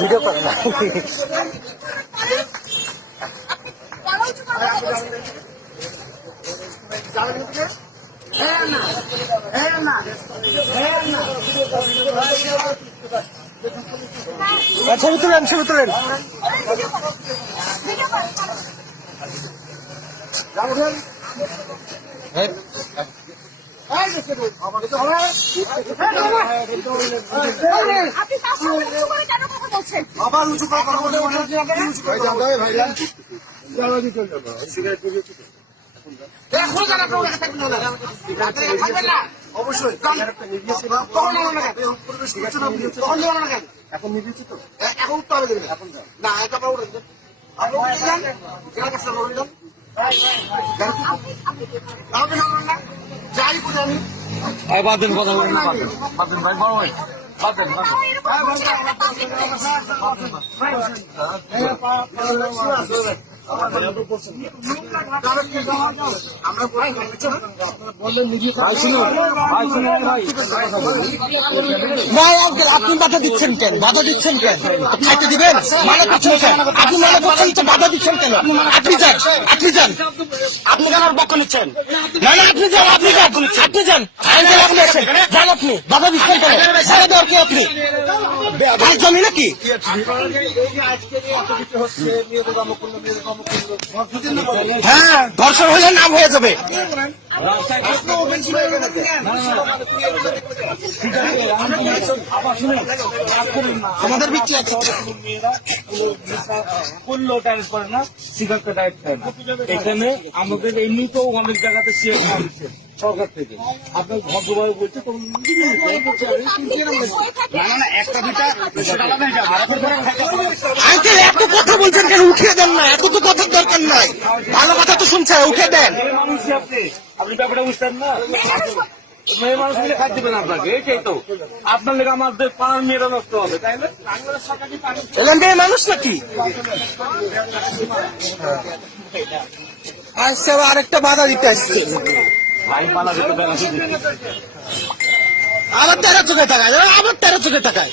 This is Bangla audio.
ভিডিও করেন না। ছবি তুলেন, ছবি তুলেন। আবার উঁচু করে কথা বলতে অবশ্যই এখন নিয়েছি তো, এখন উঠতে হবে না, একা উঠে যাই বুঝে আমি বাদেন কথা বলেন না, বাদেন ভাই, বড় ভাই বাদেন। আপনি বাধা দিচ্ছেন কেন? বাধা দিচ্ছেন কেন? খাইতে দিবেন? মানা করছেন কেন? আপনি মানা করছেন তো বাধা দিচ্ছেন কেন? আপনি যান, আপনি যান, আপনি কেন পক্ষ নিচ্ছেন? না না, আপনি যান, আপনি যান, আপনি যান, আপনি আসেন, যান, আপনি বাধা দিচ্ছেন কেন? বাধা দেওয়ার কি আপনি জমি নাকি? হ্যাঁ, ধর্ষণ হলে নাম হয়ে যাবে। আমাদের বিক্রি আছে করলো ডায়েট করে না, সিগারেটটা ডায়েট করে না। এখানে আমাদের এমনিতেও অনেক জায়গাতে শেয়ার করা হচ্ছে সরকার থেকে। আপনার ভদ্রভাবে বলছে এত কথা বলছেন কেন? উঠিয়ে দেন না, এত তো কথার দরকার নাই, ভালো কথা তো শুনছেন, উঠে দেন। আপনি ব্যাপারটা বুঝতেন না, মেয়ে মানুষ মিলে খাই দেবেন আপনাকে, এইটাই তো আপনার লেগে আমাদের পাড়ার মেয়েরা নষ্ট হবে, তাই না? এলাম মেয়ে মানুষ নাকি? আচ্ছা, আরেকটা বাধা দিতে আসছে, আবার 13 চোখে টাকায়, আবার 13 চোখে টাকায়।